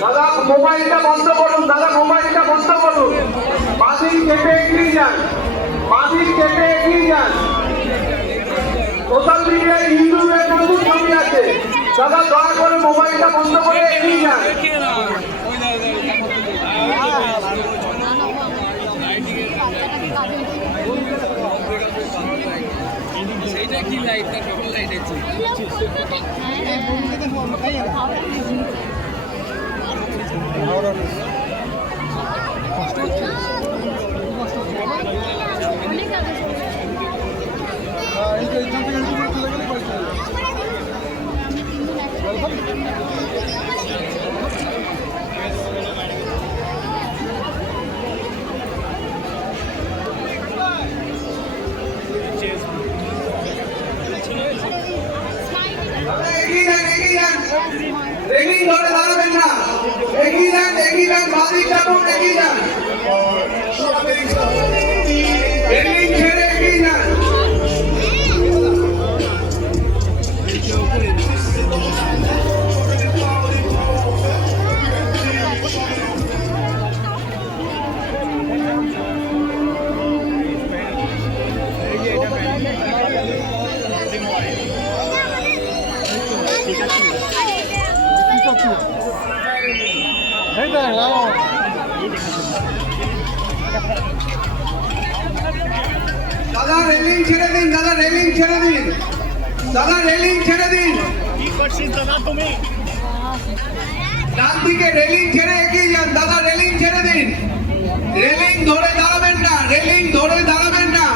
দাদা মোবাইলটা বন্ধ করুন, দাদা মোবাইলটা বন্ধ করুন। বাদিক কেটে এগিয়ে যান, বাদিক কেটে এগিয়ে যান। সোশ্যাল মিডিয়ায় ইউটিউবে প্রচুর ছবি আছে, দাদা দয়া করে মোবাইলটা বন্ধ করে এগিয়ে যান। সেইটা কি লাইট না ডবল লাইট আছে রেলিং ধরে দাঁড়াবেন না, এগিয়ে যান, এগিয়ে যান, বাদিক যাবো, এগিয়ে যান, রেলিং ছেড়ে এগিয়ে যান। দাদা রেলিং ছেড়ে দিন, দাদা রেলিং ছেড়ে দিন, দাদা রেলিং ছেড়ে দিন। ডান দিকে রেলিং ছেড়ে এগিয়ে যান, দাদা রেলিং ছেড়ে দিন। রেলিং ধরে দাঁড়াবেন না, রেলিং ধরে দাঁড়াবেন না।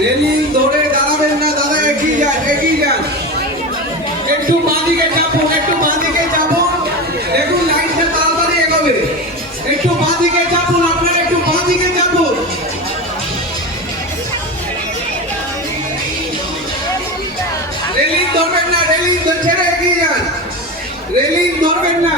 রেলিং ধরে দাঁড়াবেন না, দাদা এগিয়ে যান, এগিয়ে যান। একটু বাঁদিকে চাপুন, একটু বাঁদিকে চাপুন, দেখুন লাইনটা তাড়াতাড়ি এগোবে। একটু বাঁদিকে চাপুন, আপনারা একটু বাঁদিকে চাপুন। রেলিং ধরবেন না, রেলিং ছেড়ে এগিয়ে যান, রেলিং ধরবেন না।